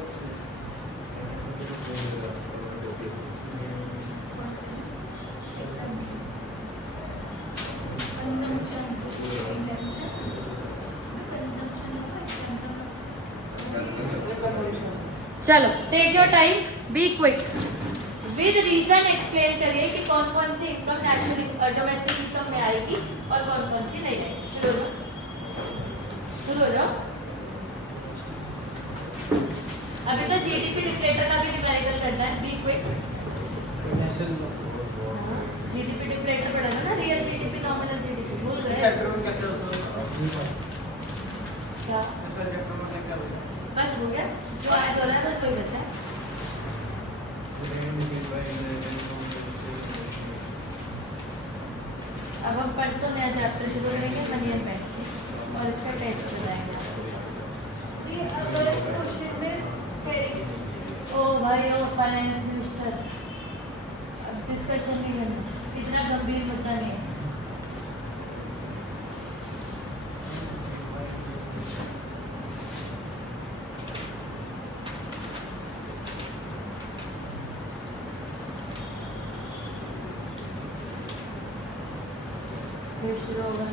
चलो, take your time, be quick. With reason explain करिए कि कौन कौन सी इनकम नेशनल डोमेस्टिक इनकम में आएगी और कौन कौन सी नहीं आएगी। शुरू हो जाओ। अभी तो जीडीपी डिफ्लेटर का भी रिवाइवल करना है। Be quick. जीडीपी डिफ्लेटर पढ़ा था ना, रियल जीडीपी, नॉमिनल जीडीपी, भूल गए क्या? बस हो गया, जो आया तो है, बस कोई बचा। अब हम परसों नया चैप्टर शुरू करेंगे मनी एंड बैंक, और इसका टेस्ट हो जाएगा। ओ भाई, ओ फाइनेंस मिनिस्टर, अब डिस्कशन नहीं करना, इतना गंभीर मुद्दा नहीं है। शुरू होगा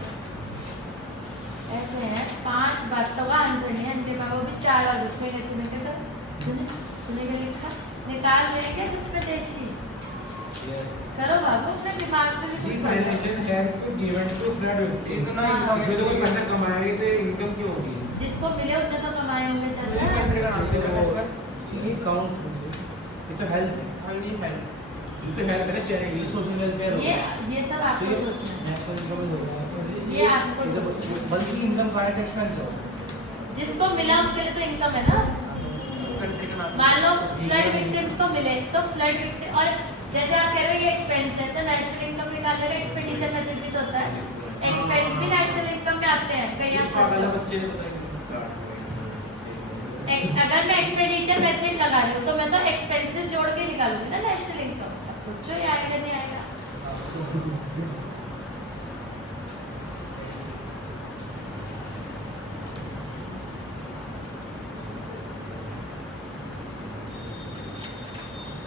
ऐसे है। 5 बात तो आंसर नहीं है, इनके बाबा भी 4 और बच्चे ने तुम्हें क्या तूने क्या लिखा? निकाल लेंगे सच करो बाबू अपने दिमाग से भी। Financial help given to flood victim. इसमें तो कोई पैसा कमाया ही, तो इनकम क्यों होगी? जिसको मिले उतने तो कमाए होंगे। चल रहा है कंट्री का नाम क्या है? ये काउंट, ये तो हेल्प है। हाँ, ये हेल्प। ये तो हेल्प है ना, चैरिटी, सोशल वेलफेयर। ये सब आपको सोचना है। नेशनल इनकम हो गया। ये आपको मंथली इनकम का है एक्सपेंस हो जिसको मिला उसके लिए तो इनकम है ना। कंट्री का नाम मान लो फ्लड विक्टिम्स को मिले तो फ्लड विक्टिम, और जैसे आप कह रहे हो ये एक्सपेंस है तो नेशनल इनकम निकालने का एक्सपेंडिचर मेथड भी तो होता है। एक्सपेंस भी नेशनल इनकम में आते हैं कहीं आप वाले सोचो। बच्चे ने पता अगर मैं एक्सपेंडिचर मेथड लगा रही हूँ तो मैं तो एक्सपेंसेस जोड़ के निकालूंगी ना नेशनल इनकम। सोचो ये आएगा नहीं आएगा।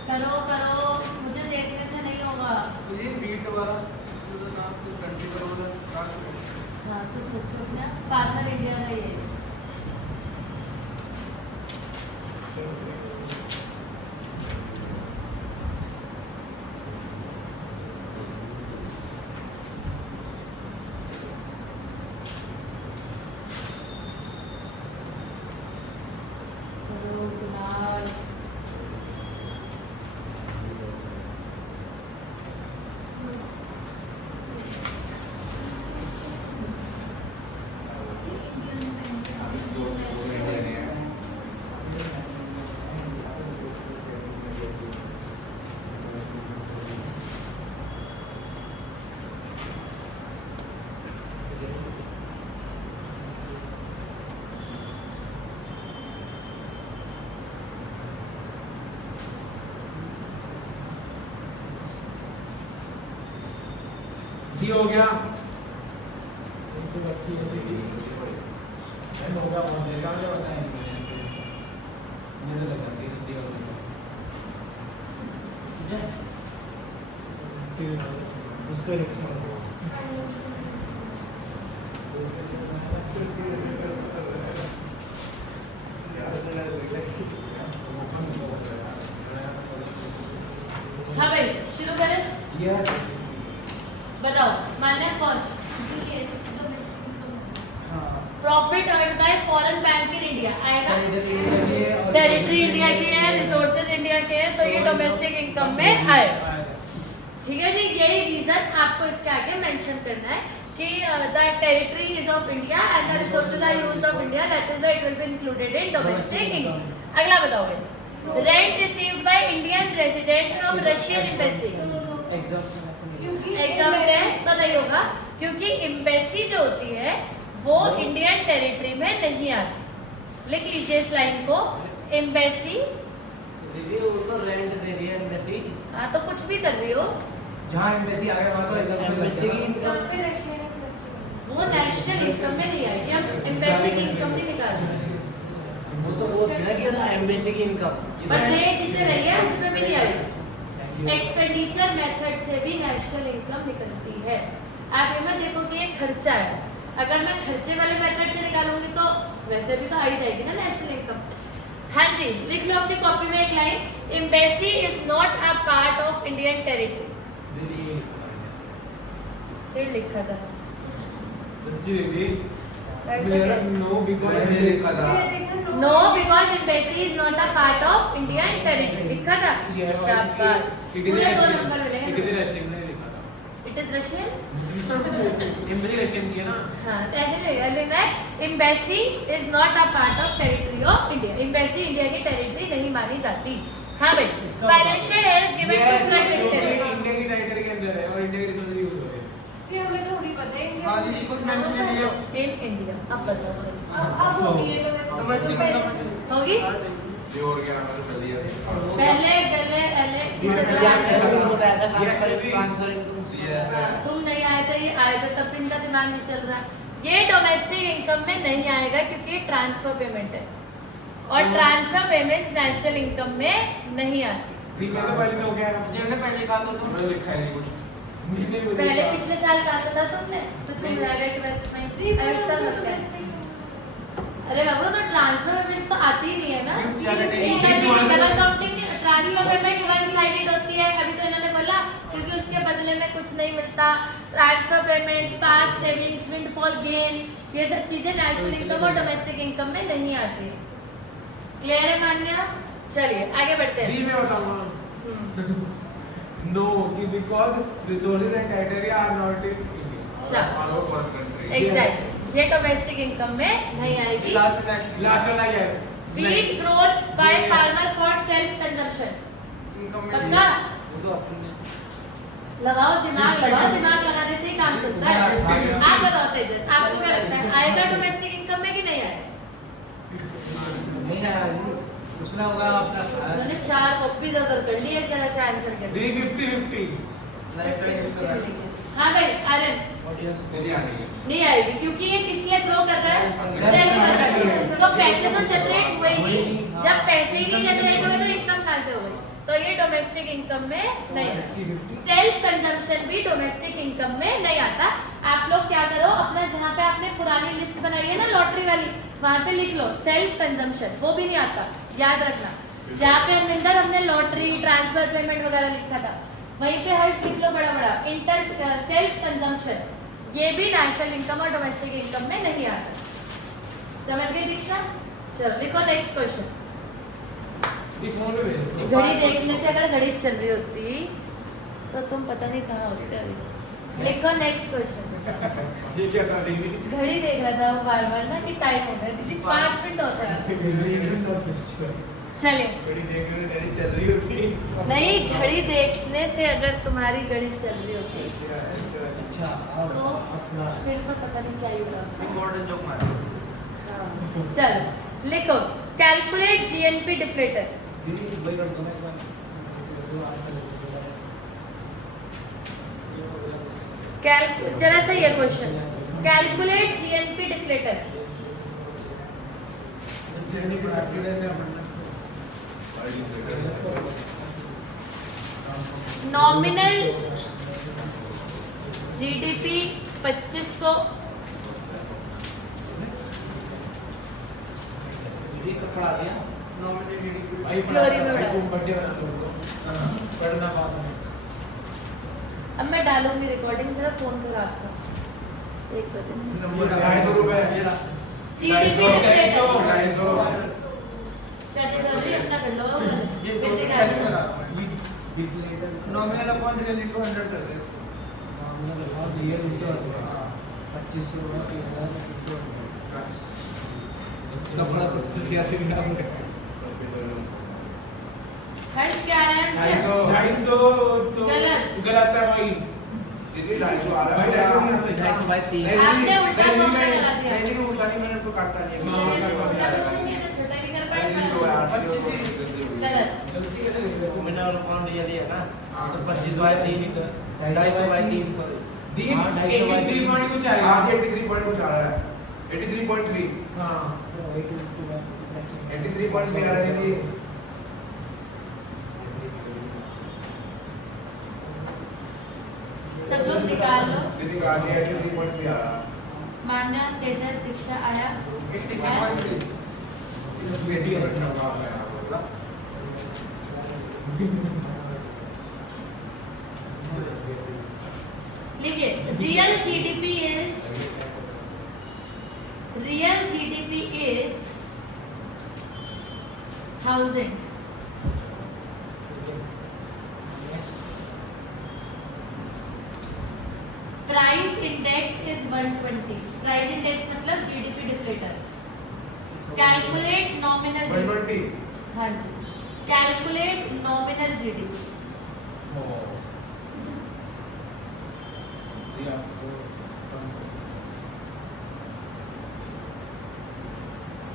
करो करो, मुझे देखने से नहीं होगा। ये बीट वाला इसमें तो नाम तो कंट्री का होगा स्टार्ट हाँ तो सोचो अपना फादर इंडिया का ये करो बिलाल। जी हो गया। इनको रखी है एंड होगा वो देगा मुझे बताएंगे मुझे लगा कि हिंदी का ठीक है उसको हाँ भाई शुरू करें। यस बताओ मानना first profit earn by foreign bank in India आएगा। टेरिटरी इंडिया की है, रिसोर्सेज इंडिया के हैं, तो ये डोमेस्टिक इनकम में आएगा। ठीक है जी, यही रीजन आपको इसके आगे मेंशन करना है कि the territory is of India and the resources are used of India, that is why it will be included in domestic income. अगला बताओगे, rent received by Indian resident from Russian embassy. Exam में तो नहीं होगा क्योंकि embassy जो होती है वो इंडियन टेरिटरी में नहीं आती। लिख लीजिए इस लाइन को, एम्बेसी। दीदी वो तो रेंट दे रही है एम्बेसी। हाँ तो कुछ भी कर रही हो, जहाँ एम्बेसी आ गया वहाँ तो एम्बेसी की यहाँ इनकम पे रशियन एम्बेसी। वो नेशनल इनकम में नहीं आएगी। हम एम्बेसी की इनकम नहीं निकाल रहे, वो तो वो थी ना कि ना एम्बेसी की इनकम बट नए जिसे रही है उसमें भी नहीं आएगी। एक्सपेंडिचर मेथड से भी नेशनल इनकम निकलती है। आप ये मत देखो कि ये खर्चा है, अगर मैं खर्चे वाले मेथड से निकालूंगी तो वैसे भी तो आ ही जाएगी ना नेशनल इनकम। हाँ जी, लिख लो अपनी कॉपी में एक line, embassy is not a part of Indian territory. सिर लिखा था सच्ची दीदी Right. नो बिकॉज़ मैंने लिखा था। No because embassy is not a part of Indian territory लिखा था। शाबाश, पूरे 2 नंबर इट इज मिलेंगे। रशियन ने लिखा था। It is Russian. Embassy Russian की है ना। हाँ ऐसे लिखना है, embassy is not a part of territory of India. Embassy India की टेरिटरी नहीं मानी जाती। हाँ भाई, financial help given to flood victims. India की टेरिटरी के अंदर है और इंडिया के रिसोर्सेज यूज हो रहे हैं। ये हमें थोड़ी पता है। हाँ जी, कुछ mention नहीं है। इन इंडिया अब बताओ चलो। अब होगी ये डोमेस्टिक इनकम होगी ये और क्या हमारे जल्दी है पहले गले पहले तुम नहीं आए थे, ये आए थे तब इनका दिमाग नहीं चल रहा। ये डोमेस्टिक इनकम में नहीं आएगा क्योंकि ये ट्रांसफर पेमेंट है और ट्रांसफर पेमेंट्स नेशनल इनकम में नहीं आती। नहीं मैं तो पहले हो गया ना। जिन्होंने पहले कहा था तो मैंने लिखा है नहीं कुछ मैंने भी पहले पिछले साल कहा था तुमने, तो तुम रह गए कि मैं ऐसा लग गया। अरे बाबू तो ट्रांसफर पेमेंट्स तो आती ही नहीं है ना। Double counting transfer payment one sided होती है, अभी तो इन्होंने बोला क्योंकि उसके बदले में कुछ नहीं मिलता। Transfer payments, past savings, windfall gain, ये सब चीजें नेशनल इनकम और डोमेस्टिक इनकम में नहीं आती। क्लियर है मान्या? चलिए आगे बढ़ते हैं। डी में बताऊंगा। नो कि because resources and territory are not in India. अच्छा। और फॉरेन कंट्री एग्जैक्टली, ये डोमेस्टिक इनकम में नहीं आएगी। लास्ट वाला yes Wheat growth by farmer for self consumption, पक्का? लगाओ दिमाग लगाने से ही काम चलता है। आप बताओ तेजस, आपको क्या लगता है आएगा डोमेस्टिक इनकम में कि नहीं आएगा? नहीं आया जी, उसने होगा आपका उन्होंने 4 कॉपी अगर कर ली एक तरह से आंसर कर दी 50-50 हाँ भाई आर्यन मेरी आनी है नहीं आएगी क्योंकि ये किस लिए ग्रो कर रहा है, सेल्फ कंजम्पशन। तो पैसे तो जनरेट हुए ही नहीं, जब पैसे ही नहीं जनरेट हुए तो इनकम कहाँ से हो गई? तो ये डोमेस्टिक इनकम में नहीं आता। सेल्फ कंजम्पशन भी डोमेस्टिक इनकम में नहीं आता। आप लोग क्या करो, अपना जहाँ पे आपने पुरानी लिस्ट बनाई है ना लॉटरी वाली, वहाँ पे लिख लो सेल्फ कंजम्पशन, वो भी नहीं आता, याद रखना। जहाँ पे अंदर हमने लॉटरी ट्रांसफर पेमेंट वगैरह लिखा था वहीं पे हर्ष लिख लो बड़ा बड़ा, इंटर सेल्फ कंजम्पशन, ये भी नेशनल इनकम और डोमेस्टिक इनकम में नहीं आता। समझ गए दीक्षा? चलो लिखो नेक्स्ट क्वेश्चन। ये फोन में भेज घड़ी देखने से अगर घड़ी चल रही होती तो तुम पता नहीं कहाँ होते अभी। लिखो नेक्स्ट क्वेश्चन। ये क्या कर रही थी घड़ी देख रहा था वो बार ना कि टाइम हो गया, दीदी 5 मिनट होता है। चलिए, घड़ी देख रही घड़ी चल रही होती नहीं घड़ी देखने से अगर तुम्हारी घड़ी चल रही होती अच्छा तो फिर तो पता नहीं क्या ही होगा। इम्पोर्टेंट जोक मारो हाँ। चलो लिखो कैलकुलेट जीएनपी डिफ्लेटर। दीदी वही कर दो ना एक बार, जो आंसर जरा सा ये question, calculate GNP deflator. Nominal GDP 2500, पढ़ा दिया थ्योरी में पढ़ा। तुम बर्थडे बना दो पढ़ना बाद में। अब मैं डालूंगी रिकॉर्डिंग, जरा फोन करो आपका, एक दो दिन। नंबर 250 रुपए जीडीपी डिफ्लेटर 250 चलिए जल्दी अपना कर लो। ये दो बेटे से का कैलकुलेट करा नॉमिनल अपॉन रियलिटी को 100 कर दे लगाओ, रियल उल्टा हो गया 2500 रुपये 3000 कपड़ा तो सिर्फ ऐसे ही नाम है हर्ष क्या है आंसर? 250 तो गलत। गलत है भाई। दीदी 250 आ रहा है 250 बाय 3 आपने उल्टा फॉर्मूला लगा दिया। नहीं नहीं उल्टा नहीं, मैंने तो काटता नहीं है। हाँ, चलिए, हाँ, छोटा हाँ, क्वेश्चन नहीं है तो छोटा भी कर नहीं, तो पाएगा। यार, 25 गलत। गलती कैसे लिख रहे हो? मैंने और अपॉन रियल है ना हाँ। तो 25 बाय 3 250 बाय 3 सॉरी दी हाँ, 250 बाई 83 पॉइंट कुछ आएगा। आज 83 पॉइंट कुछ आ रहा है 83.3 हाँ 83.3 आ रहा है दीदी। सब लोग निकाल लो। दीदी का 83.3 आ रहा है। मान्या तेजस दीक्षा आया। 83.3 ये चीज रखना होगा आपने यहाँ पर। लिखिए real GDP is housing, price index is 120। Price index मतलब जीडीपी डिफ्लेटर। कैलकुलेट नॉमिनल 120 हाँ जी, कैलकुलेट नॉमिनल जीडीपी।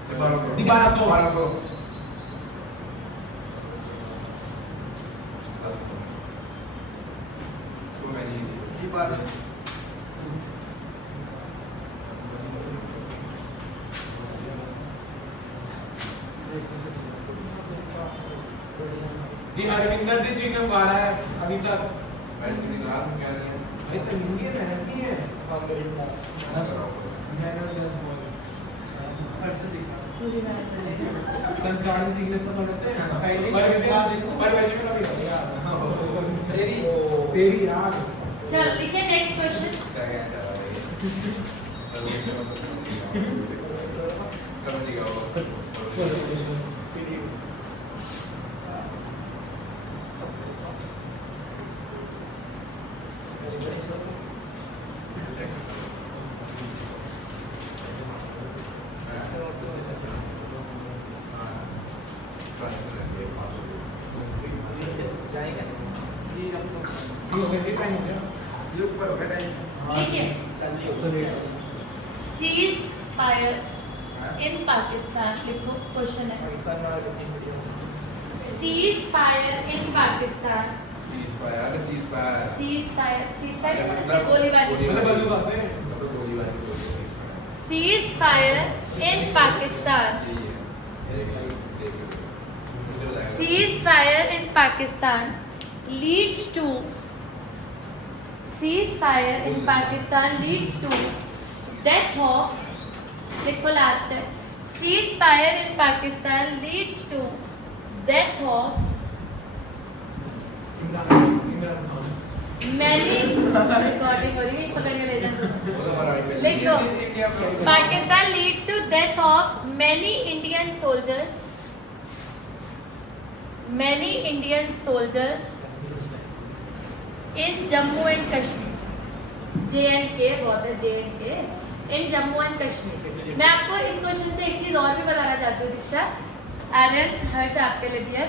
से 1200 1200 So many easy. ये अरविंदर दी चिंगम गा रहा है अभी तक। मैं तो निकाल क्या नहीं है। भाई तमीज़ है ऐसी है। संस्कार से सीखने तो थोड़े से हैं। पर वैसे में कभी नहीं यार। तेरी यार। चल लिखिए नेक्स्ट क्वेश्चन। क्या क्या चल रहा है? समझ गया वो। हो गया, ये टाइम हो गया। ये ऊपर हो गया टाइम। देखिए जल्दी हो तो लेट हो सीज फायर इन पाकिस्तान, लिखो क्वेश्चन है seize fire in Pakistan. Cease fire मतलब गोलीबारी। मतलब बाजू से seize fire in Pakistan. Ceasefire in Pakistan leads to death of, देखो लास्ट है, ceasefire in Pakistan leads to death of many, recording हो रही है, पकड़ के ले जाओ, लिखो, Pakistan leads to death of many Indian soldiers in Jammu and Kashmir, J&K बहुत है, J&K in Jammu and Kashmir। मैं आपको इस क्वेश्चन से एक चीज और भी बताना चाहती हूँ दीक्षा, आर्यन, हर्ष आपके लिए भी है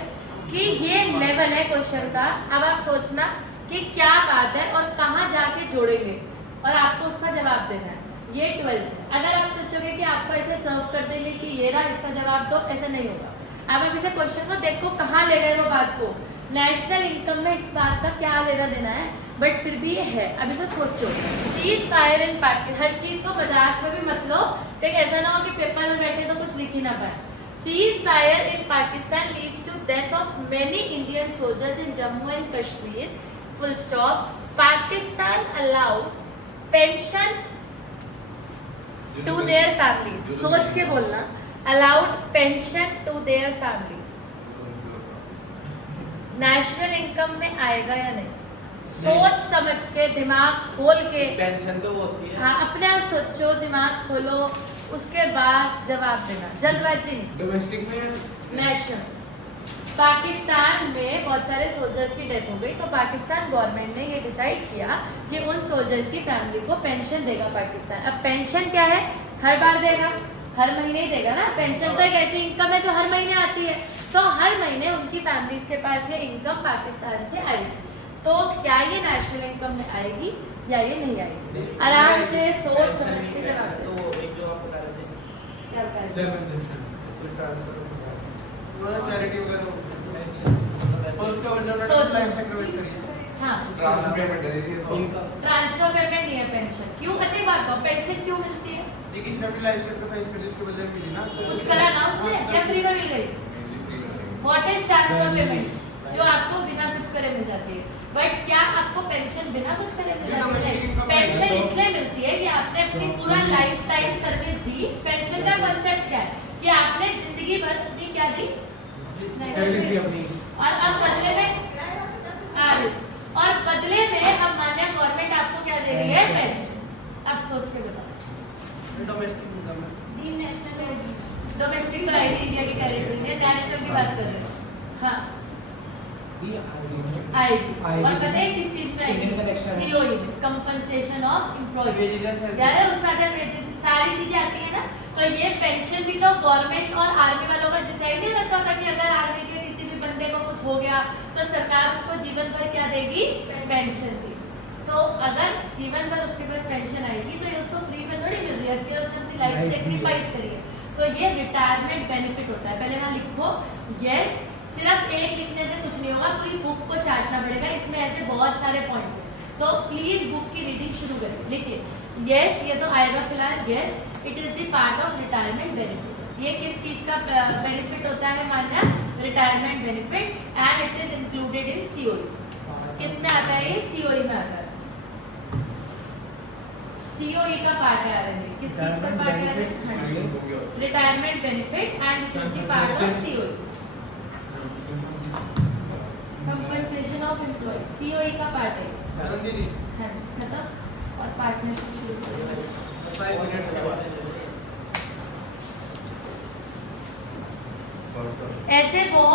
कि ये लेवल है क्वेश्चन का। अब आप सोचना कि क्या बात है और कहाँ जाके जोड़ेंगे और आपको उसका जवाब देना है। ये 12th है। अगर आप सोचोगे कि आपको ऐसे सर्व कर देंगे कि ये रहा इसका जवाब दो, ऐसा नहीं होगा। अब आप इसे क्वेश्चन को देखो कहाँ ले गए वो बात को, नेशनल इनकम में इस बात का क्या लेना देना है, बट फिर भी ये है। अब इसे सोचो, सीज फायर इन पाकिस्तान, हर चीज को मजाक में भी मत लो, ठीक, ऐसा ना हो कि पेपर में बैठे तो कुछ लिख ही ना पाए। Cease fire in Pakistan leads to death of many Indian soldiers in Jammu and Kashmir, full stop. Pakistan allow pension to their families, सोच के बोलना, allowed pension to their families। National income में आएगा या नहीं, सोच समझ के, दिमाग खोल के, पेंशन तो होती है। हाँ अपने आप सोचो, दिमाग खोलो, उसके बाद जवाब देना, जल्दबाजी नहीं। डोमेस्टिक में नेशनल, पाकिस्तान में बहुत सारे सोल्जर्स की डेथ हो गई, तो पाकिस्तान गवर्नमेंट ने ये डिसाइड किया कि उन सोल्जर्स की फैमिली को पेंशन देगा पाकिस्तान। अब पेंशन क्या है, हर बार देगा, हर महीने ही देगा ना। पेंशन तो एक ऐसी इनकम है जो हर महीने आती है, तो हर महीने उनकी फैमिलीज के पास ये इनकम पाकिस्तान से आएगी। तो क्या ये नेशनल इनकम में आएगी या ये नहीं आएगी? आराम से सोच समझ के जवाब दो। तो एक जो आप बता रहे थे क्या बता रहे थे? चैरिटी वगैरह और उसका वजह हाँ ट्रांसफर पेमेंट दे दीजिए। ट्रांसफर पेमेंट नहीं है पेंशन। क्यों? अच्छी बात हो, पेंशन क्यों मिलती है? लेकिन स्टेबलाइज सैक्रिफाइस कर इसके बदले मिली ना, कुछ करा ना उसने या फ्री में मिल गई? What is transfer payment? जो आपको बिना कुछ करे मिल जाती है। बट क्या आपको पेंशन बिना कुछ करे मिल जाती है? पेंशन इसलिए मिलती है कि आपने अपनी पूरा लाइफ टाइम सर्विस दी। पेंशन का कांसेप्ट क्या है कि आपने जिंदगी भर अपनी क्या दी, सर्विस दी अपनी, और अब बदले में अब मान्य गवर्नमेंट आपको क्या दे रही है, पेंशन। अब सोच के बताओ। डोमेस्टिक इनकम है। डोमेस्टिक तो आई इंडिया की टेरिटरी है, नेशनल की बात कर रहे हैं। हाँ आएगी, और पता है किस चीज में आएगी? सीओई में, कंपनसेशन ऑफ एम्प्लॉयज। यार उसमें अगर सारी चीजें आती है ना, तो ये पेंशन भी तो गवर्नमेंट और आर्मी वालों का डिसाइड नहीं रखा था कि अगर आर्मी के किसी भी बंदे को कुछ हो गया तो सरकार उसको जीवन भर क्या देगी, पेंशन देगी। तो अगर जीवन भर उसके पास पेंशन आएगी तो ये उसको फ्री में थोड़ी मिल रही है, इसके लिए उसने अपनी लाइफ सेक्रीफाइस करी है। तो ये रिटायरमेंट बेनिफिट होता है। पहले वहाँ लिखो यस, सिर्फ एक लिखने से कुछ नहीं होगा, पूरी बुक को चाटना पड़ेगा, इसमें ऐसे बहुत सारे पॉइंट्स हैं। तो प्लीज बुक की रीडिंग शुरू करें। लिखिए यस, ये तो आएगा फिलहाल, yes it is the part of retirement benefit. ये किस चीज का बेनिफिट होता है Manya? Retirement benefit, and it is included in COE. किस में आता है ये? सीओई में आता है। सीओई का पार्ट है आरएनए। किस चीज का पार्ट है? Retirement benefit and it is the part of COE. Compensation of employees COE का पार्ट है। हाँ जी, खत्म। और पार्टनरशिप शुरू करें। 5 मिनट्स के बाद ऐसे बहुत